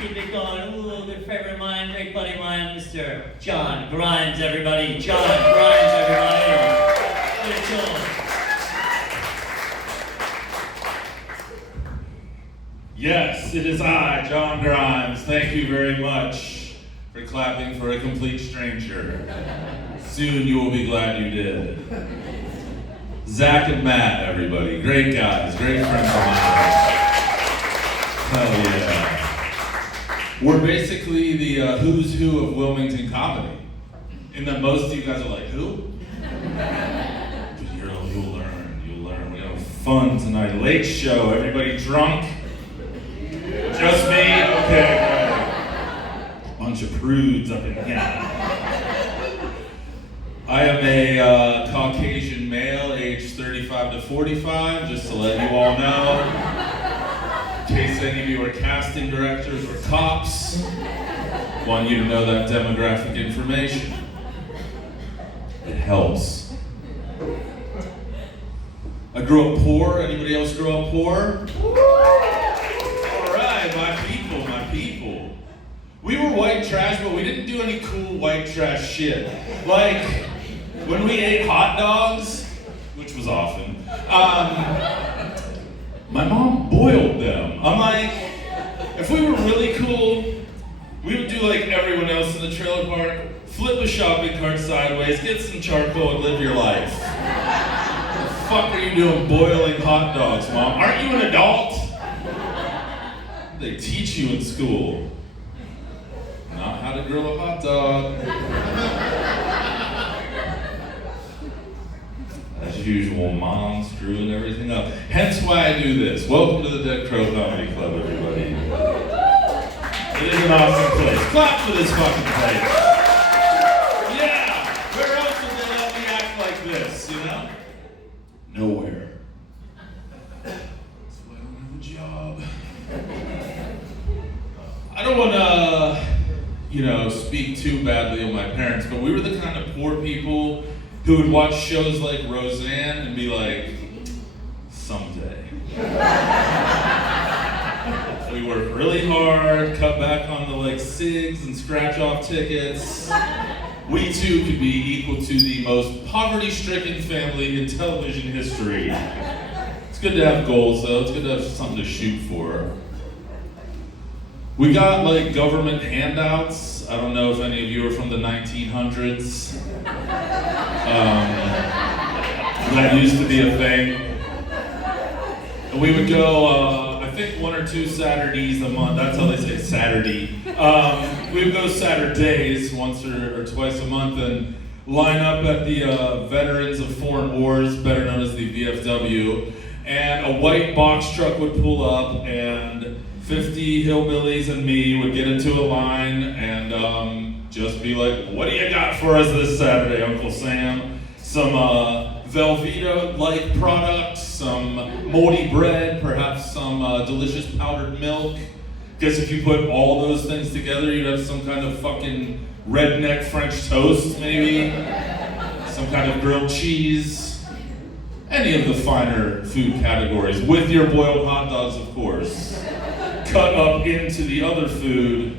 keep it going. Ooh, good favorite of mine, great buddy of mine, Mr. John Grimes, everybody. John Grimes, everybody. Good show. Yes, it is I, John Grimes. Thank you very much for clapping for a complete stranger. Soon you will be glad you did. Zach and Matt, everybody. Great guys, great friends of mine. Hell yeah. We're basically the who's who of Wilmington comedy. And then most of you guys are like, who? But you'll learn. We're gonna have fun tonight. Late show, everybody drunk? Just me? Okay, great. Bunch of prudes up in here. I am a Caucasian male, aged 35 to 45, just to let you all know. In case any of you are casting directors or cops, want you to know that demographic information. It helps. I grew up poor. Anybody else grow up poor? All right, my people. We were white trash, but we didn't do any cool white trash shit. Like, when we ate hot dogs, which was often, my mom boiled them. I'm like, if we were really cool, we would do like everyone else in the trailer park, flip a shopping cart sideways, get some charcoal, and live your life. What the fuck are you doing boiling hot dogs, Mom? Aren't you an adult? They teach you in school. Not how to grill a hot dog. As usual, Mom screwing everything up. Hence why I do this. Welcome to the Dead Crow Comedy Club, everybody. It is an awesome place. Clap for this fucking place. Yeah! Where else would they let me act like this, you know? Nowhere. That's why I don't have a job. I don't want to, speak too badly of my parents, but we were the kind of poor people who would watch shows like Roseanne and be like, someday. We worked really hard, cut back on the cigs and scratch off tickets. We too could be equal to the most poverty-stricken family in television history. It's good to have goals though, it's good to have something to shoot for. We got government handouts. I don't know if any of you are from the 1900s. That used to be a thing. And we would go, I think 1 or 2 Saturdays a month. That's how they say Saturday. We would go Saturdays once or twice a month and line up at the Veterans of Foreign Wars, better known as the VFW. And a white box truck would pull up and 50 hillbillies and me would get into a line and just be like, what do you got for us this Saturday, Uncle Sam? Some Velveeta-like products, some moldy bread, perhaps some delicious powdered milk. Guess if you put all those things together, you'd have some kind of fucking redneck French toast, maybe. Some kind of grilled cheese. Any of the finer food categories, with your boiled hot dogs, of course. Cut up into the other food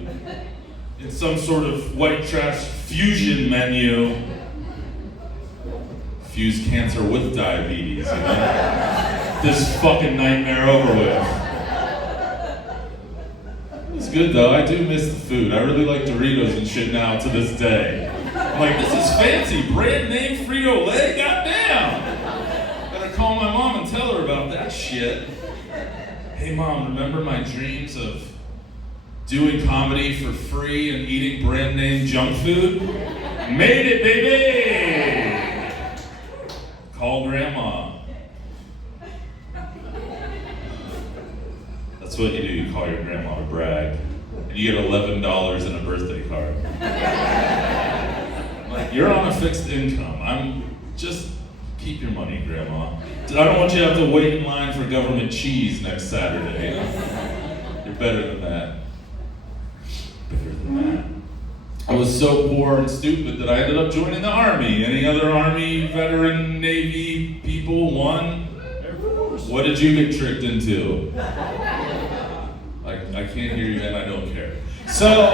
in some sort of white trash fusion menu. Fuse cancer with diabetes, you know? This fucking nightmare over with. It's good though, I do miss the food. I really like Doritos and shit now to this day. I'm like, this is fancy, brand name Frito-Lay, goddamn! Better call my mom and tell her about that shit. Hey Mom, remember my dreams of doing comedy for free and eating brand name junk food? Made it, baby! Call Grandma. That's what you do, you call your grandma to brag. And you get $11 in a birthday card. Like, you're on a fixed income. Just keep your money, Grandma. I don't want you to have to wait in line for government cheese next Saturday. You're better than that. Better than that. I was so poor and stupid that I ended up joining the Army. Any other Army, veteran, Navy people? One? What did you get tricked into? I can't hear you and I don't care. So,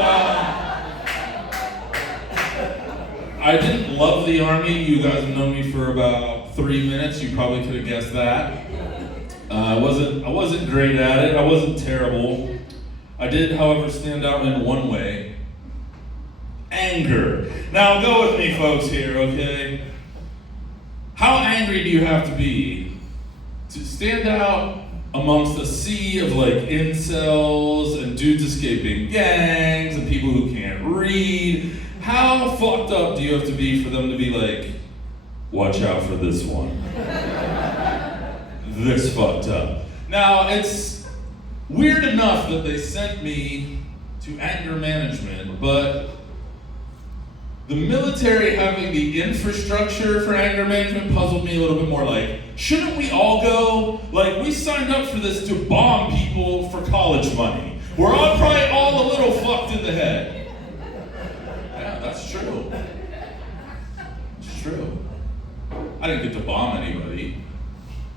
I didn't love the Army. You guys have known me for about 3 minutes. You probably could have guessed that. I wasn't great at it. I wasn't terrible. I did, however, stand out in one way. Anger. Now, go with me, folks, here, okay? How angry do you have to be to stand out amongst a sea of like incels and dudes escaping gangs and people who can't read? How fucked up do you have to be for them to be like, watch out for this one? This fucked up. Now, it's weird enough that they sent me to anger management, but the military having the infrastructure for anger management puzzled me a little bit more. Like, shouldn't we all go? Like, we signed up for this to bomb people for college money. We're all probably all a little fucked in the head. Yeah, that's true. It's true. I didn't get to bomb anybody.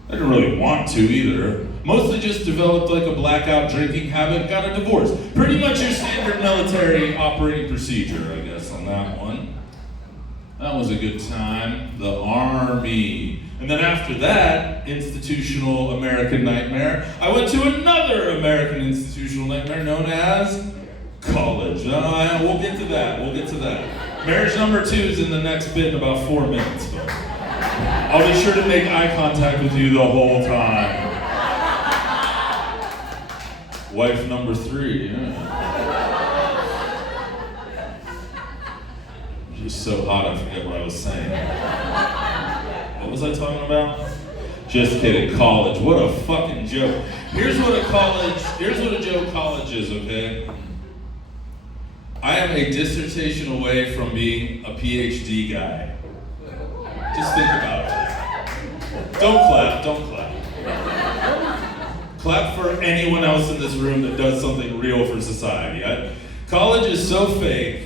I didn't really want to either. Mostly just developed like a blackout drinking habit, got a divorce. Pretty much your standard military operating procedure, I guess, on that one. That was a good time. The Army. And then after that, institutional American nightmare, I went to another American institutional nightmare known as college. We'll get to that. Marriage number 2 is in the next bit in about 4 minutes. But I'll be sure to make eye contact with you the whole time. Wife number 3, yeah. Just so hot I forget what I was saying. What was I talking about? Just kidding, college. What a fucking joke. Here's what a joke college is, okay? I am a dissertation away from being a PhD guy. Just think about it. Don't clap. Clap for anyone else in this room that does something real for society. College is so fake.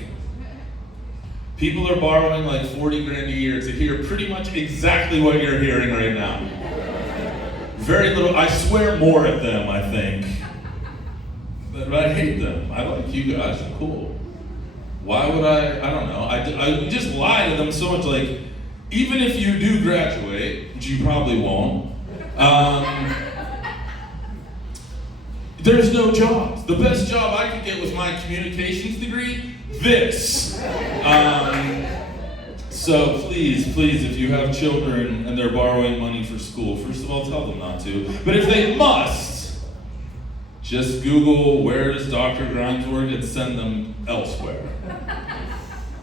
People are borrowing like 40 grand a year to hear pretty much exactly what you're hearing right now. Very little, I swear more at them, I think. But I hate them. I like you guys, they're cool. Why would I don't know. I just lie to them so much, like, even if you do graduate, which you probably won't, there's no jobs. The best job I could get was my communications degree, this. So please, if you have children and they're borrowing money for school, first of all, tell them not to. But if they must, just Google where does Dr. Grimes work and send them elsewhere.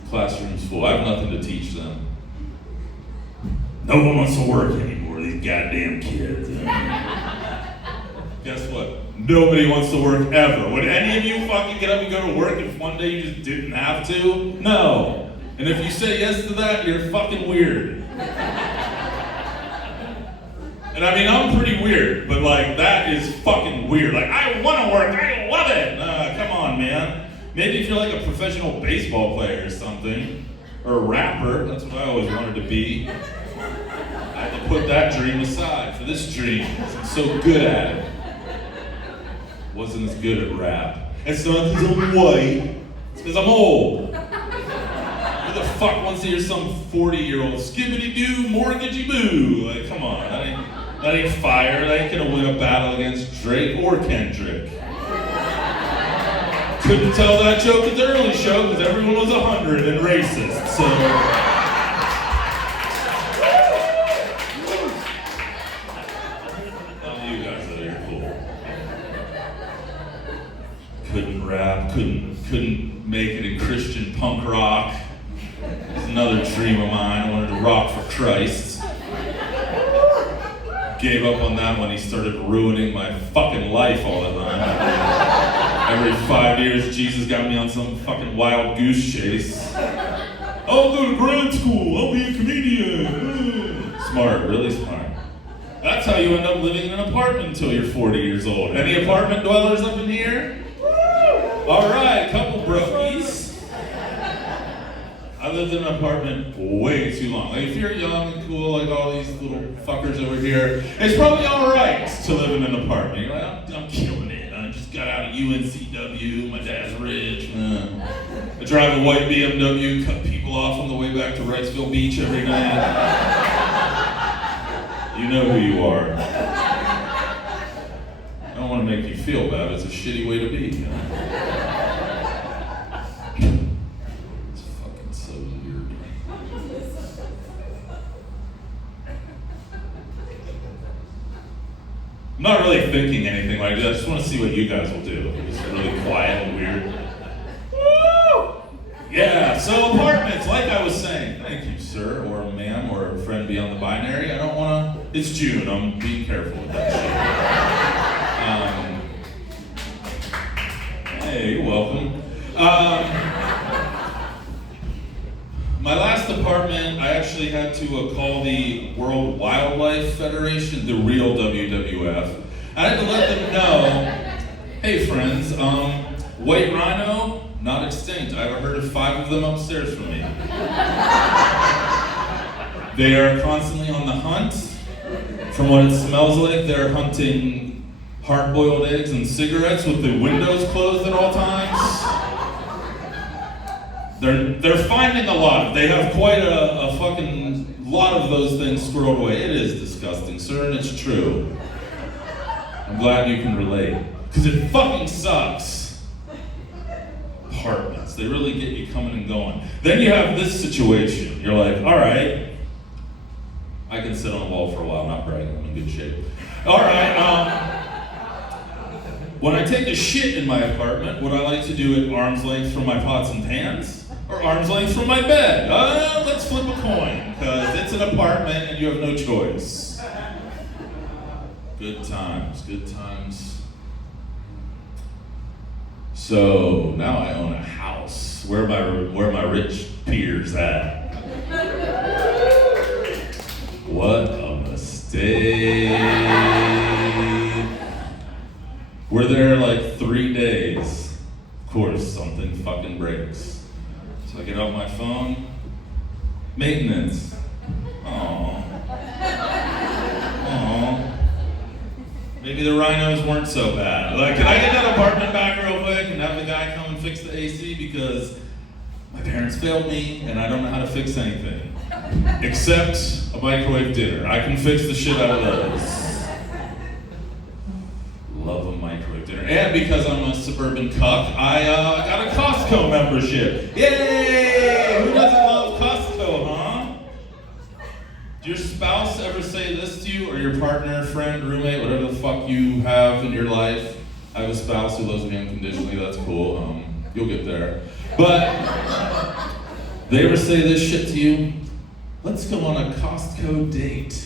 Classroom's full. I have nothing to teach them. No one wants to work anymore, these goddamn kids. Guess what? Nobody wants to work ever. Would any of you fucking get up and go to work if one day you just didn't have to? No. And if you say yes to that, you're fucking weird. And I mean, I'm pretty weird, but like, that is fucking weird. Like, I wanna work, I love it! Come on, man. Maybe if you're like a professional baseball player or something, or a rapper, that's what I always wanted to be. I had to put that dream aside for this dream, because I'm so good at it. Wasn't as good at rap. It's not because I'm white, it's because I'm old. Who the fuck wants to hear some 40-year-old skibbity-doo, mortgagey-boo? Like, come on, that ain't fire. That ain't gonna win a battle against Drake or Kendrick. Couldn't tell that joke at the early show because everyone was 100 and racist, so. You guys are cool. Couldn't rap, couldn't make it in Christian punk rock. It's another dream of mine. I wanted to rock for Christ. Gave up on that when he started ruining my fucking life all the time. Every 5 years, Jesus got me on some fucking wild goose chase. I'll go to grad school, I'll be a comedian. Smart, really smart. That's how you end up living in an apartment until you're 40 years old. Any apartment dwellers up in here? All right, couple brokies. I lived in an apartment way too long. Like, if you're young and cool, like all these little fuckers over here, it's probably all right to live in an apartment. You're like, I'm killing it. I just got out of UNCW. My dad's fridge, man. I drive a white BMW, cut people off on the way back to Wrightsville Beach every night. You know who you are. I don't want to make you feel bad, it's a shitty way to be. You know? It's fucking so weird. I'm not really thinking anything like that. I just want to see what you guys will do. It's really quiet and weird. Woo! Yeah, so apartments, like I was saying. Thank you, sir, or ma'am, or a friend beyond the binary. I don't want to... It's June. I'm being careful with that shit. Hey, you're welcome. My last apartment, I actually had to call the World Wildlife Federation, the real WWF. I had to let them know, hey friends, white rhino, not extinct. I have a herd of 5 of them upstairs from me. They are constantly on the hunt. From what it smells like, they're hunting hard-boiled eggs and cigarettes with the windows closed at all times. They're finding a lot. They have quite a fucking lot of those things squirreled away. It is disgusting, sir, and it's true. I'm glad you can relate. Because it fucking sucks. Apartments, they really get you coming and going. Then you have this situation. You're like, all right, I can sit on the wall for a while, not bragging, I'm in good shape. All right, when I take a shit in my apartment, would I like to do it arm's length from my pots and pans? Or arm's length from my bed? Let's flip a coin, because it's an apartment and you have no choice. Good times, good times. So, now I own a house. Where are my rich peers at? What a mistake. We're there like 3 days. Of course, something fucking breaks. So I get out my phone. Maintenance. Aww. Aww. Maybe the rhinos weren't so bad. Like, can I get that apartment back real quick and have the guy come and fix the AC? Because my parents failed me and I don't know how to fix anything. Except a microwave dinner. I can fix the shit out of those. Love a microwave dinner. And because I'm a suburban cuck, I got a Costco membership. Yay! Who doesn't love Costco, huh? Did your spouse ever say this to you, or your partner, friend, roommate, whatever the fuck you have in your life? I have a spouse who loves me unconditionally, that's cool. You'll get there. But, they ever say this shit to you? Let's go on a Costco date.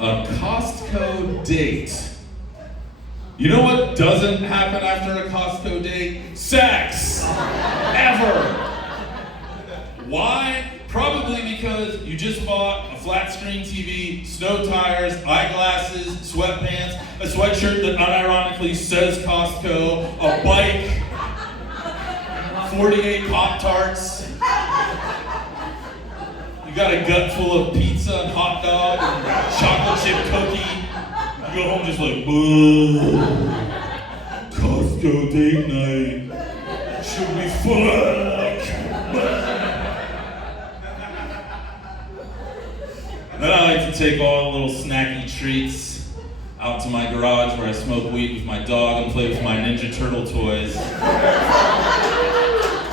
A Costco date. You know what doesn't happen after a Costco date? Sex! Ever! Why? Probably because you just bought a flat screen TV, snow tires, eyeglasses, sweatpants, a sweatshirt that unironically says Costco, a bike, 48 Pop-Tarts. You got a gut full of pizza and hot dog and chocolate chip cookie. You go home just like, boo. Costco date night. Should we fuck? Then I like to take all the little snacky treats out to my garage where I smoke weed with my dog and play with my Ninja Turtle toys.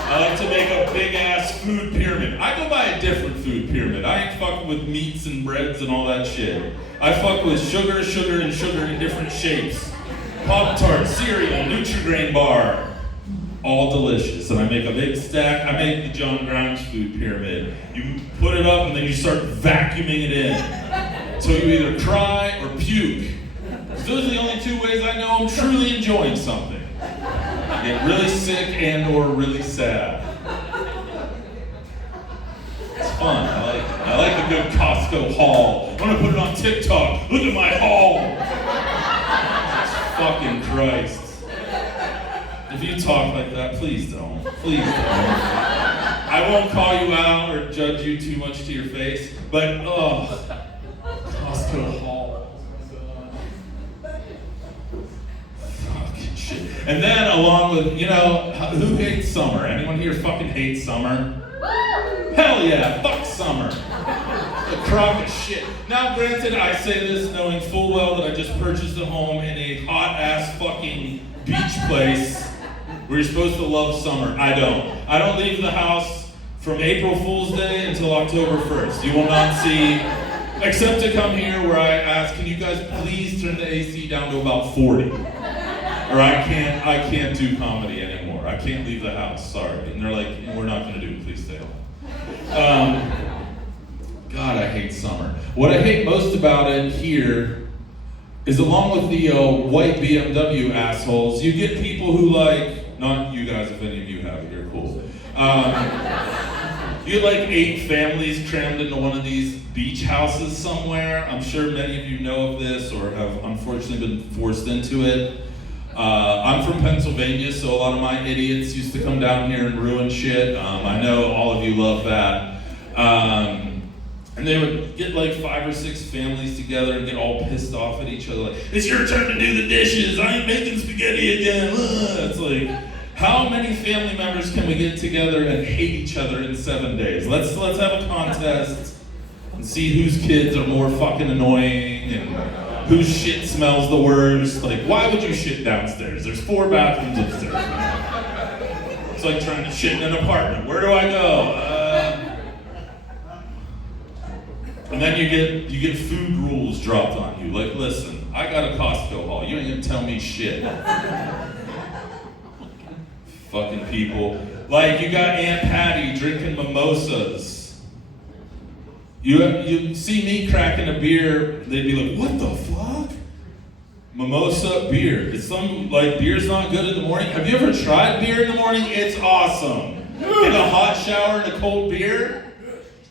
I like to make a big-ass food pyramid. I go by a different food pyramid. I ain't fucking with meats and breads and all that shit. I fuck with sugar, sugar, and sugar in different shapes. Pop-Tart, cereal, Nutri-Grain bar. All delicious. And I make a big stack. I make the John Grimes food pyramid. You put it up and then you start vacuuming it in. So you either cry or puke. Because those are the only 2 ways I know I'm truly enjoying something. I get really sick and or really sad. It's fun. I like a good Costco haul. I'm gonna put it on TikTok. Look at my haul. Jesus fucking Christ. If you talk like that, please don't. Please don't. I won't call you out or judge you too much to your face, but Costco haul. Fucking shit. And then along with, who hates summer? Anyone here fucking hates summer? Hell yeah, fuck summer. A crock of shit. Now granted, I say this knowing full well that I just purchased a home in a hot ass fucking beach place where you're supposed to love summer. I don't leave the house from April Fool's Day until October 1st. You will not see, except to come here where I ask, can you guys please turn the AC down to about 40? Or I can't do comedy anymore. I can't leave the house, sorry. And they're like, we're not gonna do it, please stay home. God, I hate summer. What I hate most about it here is along with the white BMW assholes, you get people who not you guys, if any of you have it, you're cool. You get 8 families crammed into one of these beach houses somewhere. I'm sure many of you know of this or have unfortunately been forced into it. I'm from Pennsylvania, so a lot of my idiots used to come down here and ruin shit. I know all of you love that. And they would get 5 or 6 families together and get all pissed off at each other. It's your turn to do the dishes. I ain't making spaghetti again. It's how many family members can we get together and hate each other in 7 days? Let's have a contest and see whose kids are more fucking annoying and whose shit smells the worst. Why would you shit downstairs? There's 4 bathrooms upstairs. It's like trying to shit in an apartment. Where do I go? And then you get food rules dropped on you. Listen, I got a Costco haul. You ain't gonna tell me shit. Fucking people. You got Aunt Patty drinking mimosas. You see me cracking a beer, they'd be like, what the fuck? Mimosa beer. It's beer's not good in the morning. Have you ever tried beer in the morning? It's awesome. Get a hot shower and a cold beer.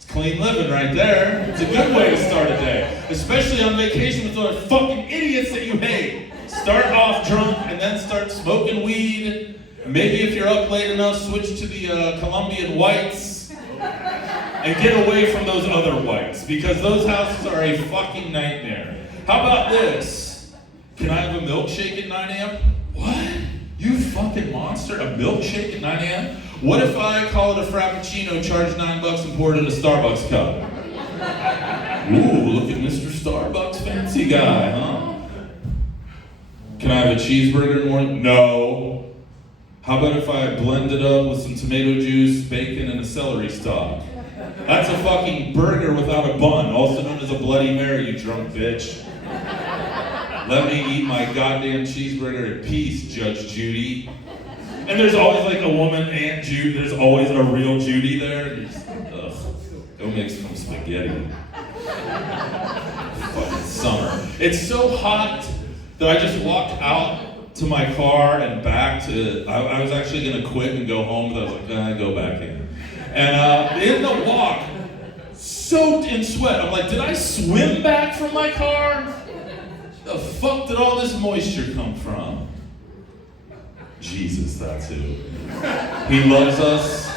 Clean living right there. It's a good way to start a day. Especially on vacation with other fucking idiots that you hate. Start off drunk and then start smoking weed. Maybe if you're up late enough, switch to the Colombian whites. And get away from those other whites. Because those houses are a fucking nightmare. How about this? Can I have a milkshake at 9 a.m.? What? You fucking monster? A milkshake at 9 a.m.? What if I call it a Frappuccino, charge $9 and pour it in a Starbucks cup? Ooh, look at Mr. Starbucks, fancy guy, huh? Can I have a cheeseburger in the morning? No. How about if I blend it up with some tomato juice, bacon, and a celery stalk? That's a fucking burger without a bun, also known as a Bloody Mary, you drunk bitch. Let me eat my goddamn cheeseburger in peace, Judge Judy. And there's always a woman, Aunt Judy, there's always a real Judy there. Go make some spaghetti. Fucking summer. It's so hot that I just walked out to my car and back to, I was actually gonna quit and go home, but I was like, go back in. And in the walk, soaked in sweat, I'm like, did I swim back from my car? The fuck did all this moisture come from? Jesus, that's who. He loves us,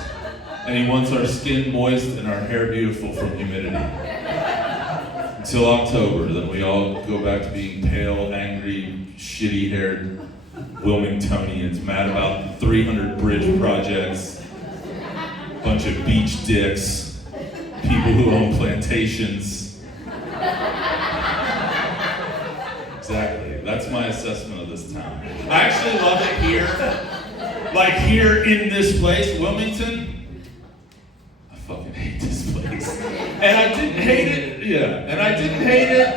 and he wants our skin moist and our hair beautiful from humidity. Until October, then we all go back to being pale, angry, shitty-haired Wilmingtonians, mad about 300 bridge projects, bunch of beach dicks, people who own plantations. Exactly. That's my assessment of this town. I actually love it here. Here in this place, Wilmington. I fucking hate this place. And I didn't hate it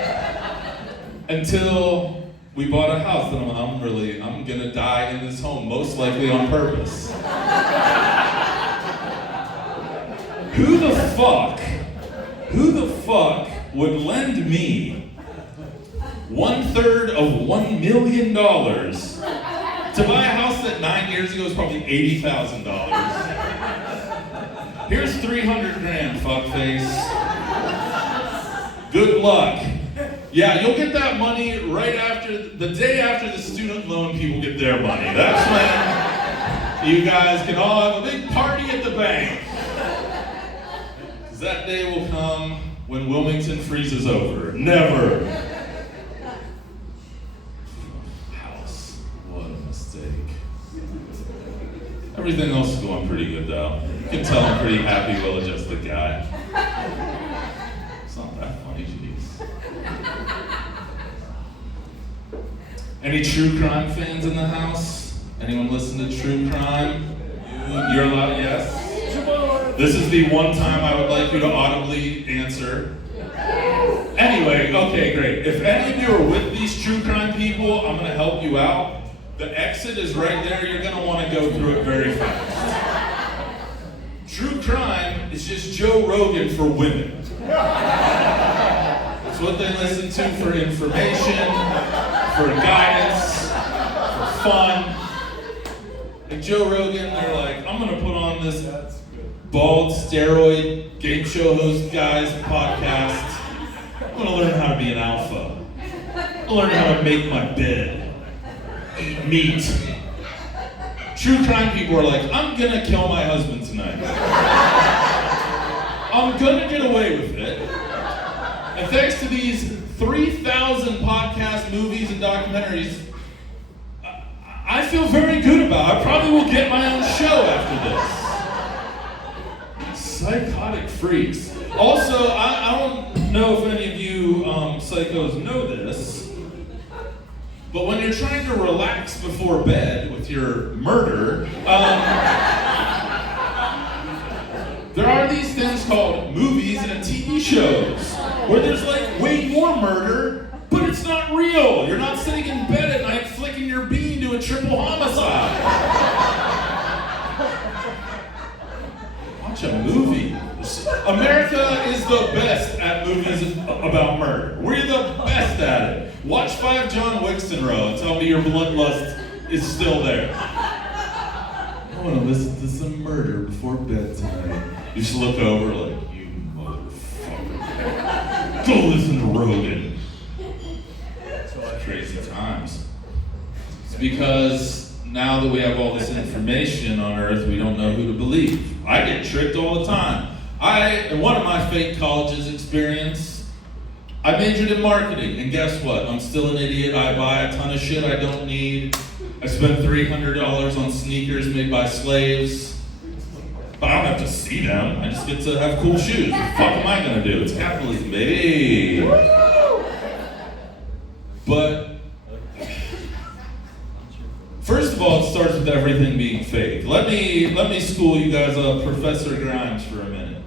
until we bought a house. And I'm gonna die in this home, most likely on purpose. Who the fuck would lend me 1/3 of $1 million to buy a house that 9 years ago was probably $80,000? Here's 300 grand, fuckface. Good luck. Yeah, you'll get that money the day after the student loan people get their money. That's when you guys can all have a big party at the bank. Because that day will come when Wilmington freezes over. Never. House. What a mistake. Everything else is going pretty good though. You can tell I'm a pretty happy, well-adjusted guy. It's not that funny, jeez. Any true crime fans in the house? Anyone listen to true crime? You're allowed, yes? This is the one time I would like you to audibly answer. Anyway, okay, great. If any of you are with these true crime people, I'm gonna help you out. The exit is right there. You're gonna wanna go through it very fast. True crime is just Joe Rogan for women. It's what they listen to for information, for guidance, for fun. Like Joe Rogan, they're like, I'm gonna put on this bald steroid game show host guy's podcast. I'm gonna learn how to be an alpha. I'm gonna learn how to make my bed. Eat meat. True crime people are like, I'm gonna kill my husband tonight. I'm gonna get away with it. And thanks to these 3,000 podcasts, movies, and documentaries, I feel very good about it. I probably will get my own show after this. Psychotic freaks. Also, I don't know if any of you psychos know this, but when you're trying to relax before bed with your murder, there are these things called movies and TV shows where there's like way more murder, but it's not real. You're not sitting in bed at night flicking your bean to a triple homicide. Watch a movie. America is the best at movies about murder. We're the best at it. Watch 5 John Wicks in a row and tell me your bloodlust is still there. I want to listen to some murder before bed tonight. You just look over like, you motherfucker. Go listen to Rogan. Crazy times. It's because now that we have all this information on Earth, we don't know who to believe. I get tricked all the time. In one of my fake colleges experience, I majored in marketing, and guess what? I'm still an idiot. I buy a ton of shit I don't need. I spent $300 on sneakers made by slaves. But I don't have to see them. I just get to have cool shoes. What the fuck am I gonna do? It's capitalism, baby. But first of all, it starts with everything being fake. Let me school you guys up, Professor Grimes, for a minute.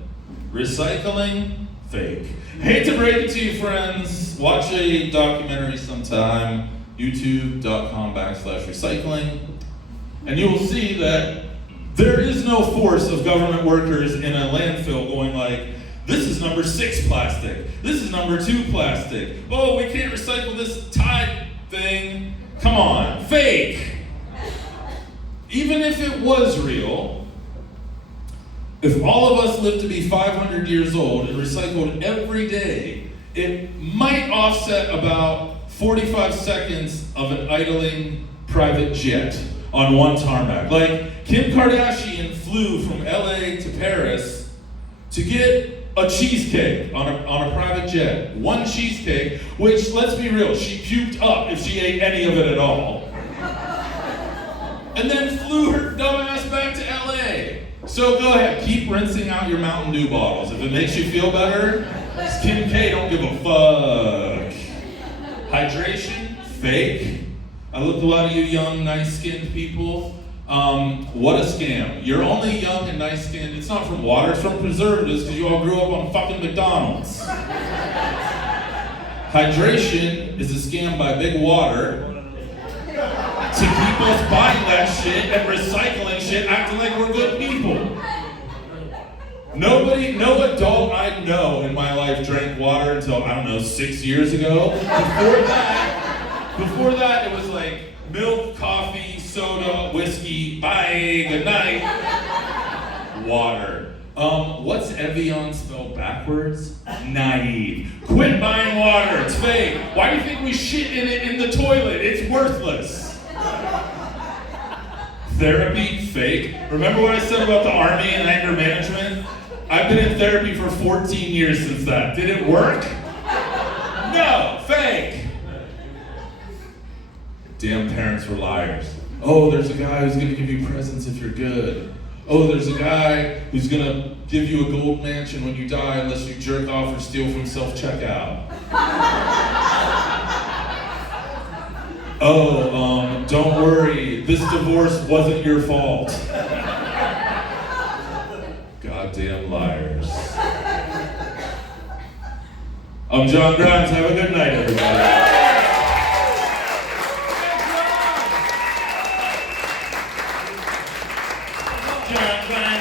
Recycling, fake. Hate to break it to you, friends. Watch a documentary sometime, youtube.com/recycling, and you will see that there is no force of government workers in a landfill going like, this is number 6 plastic. This is number 2 plastic. Oh, we can't recycle this Tide thing. Come on, fake. Even if it was real, if all of us lived to be 500 years old and recycled every day, it might offset about 45 seconds of an idling private jet on one tarmac. Like, Kim Kardashian flew from LA to Paris to get a cheesecake on a private jet. One cheesecake, which, let's be real, she puked up if she ate any of it at all. And then flew her dumb ass back to LA. So go ahead, keep rinsing out your Mountain Dew bottles. If it makes you feel better, Kim K don't give a fuck. Hydration, fake. I look at a lot of you young, nice-skinned people. What a scam. You're only young and nice-skinned. It's not from water, it's from preservatives because you all grew up on fucking McDonald's. Hydration is a scam by Big Water to keep us buying that shit and recycling shit, acting like we're good people. No adult I know in my life drank water until, I don't know, 6 years ago. Before that, it was like milk, coffee, soda, whiskey, bye, good night, water. What's Evian spelled backwards? Naive. Quit buying water, it's fake. Why do you think we shit in it in the toilet? It's worthless. Therapy, fake. Remember what I said about the army and anger management? I've been in therapy for 14 years since that. Did it work? No, fake. Damn parents were liars. Oh, there's a guy who's gonna give you presents if you're good. Oh, there's a guy who's gonna give you a gold mansion when you die unless you jerk off or steal from self-checkout. Oh, don't worry, this divorce wasn't your fault. Goddamn liars. I'm John Grimes. Have a good night, everybody. John Grimes.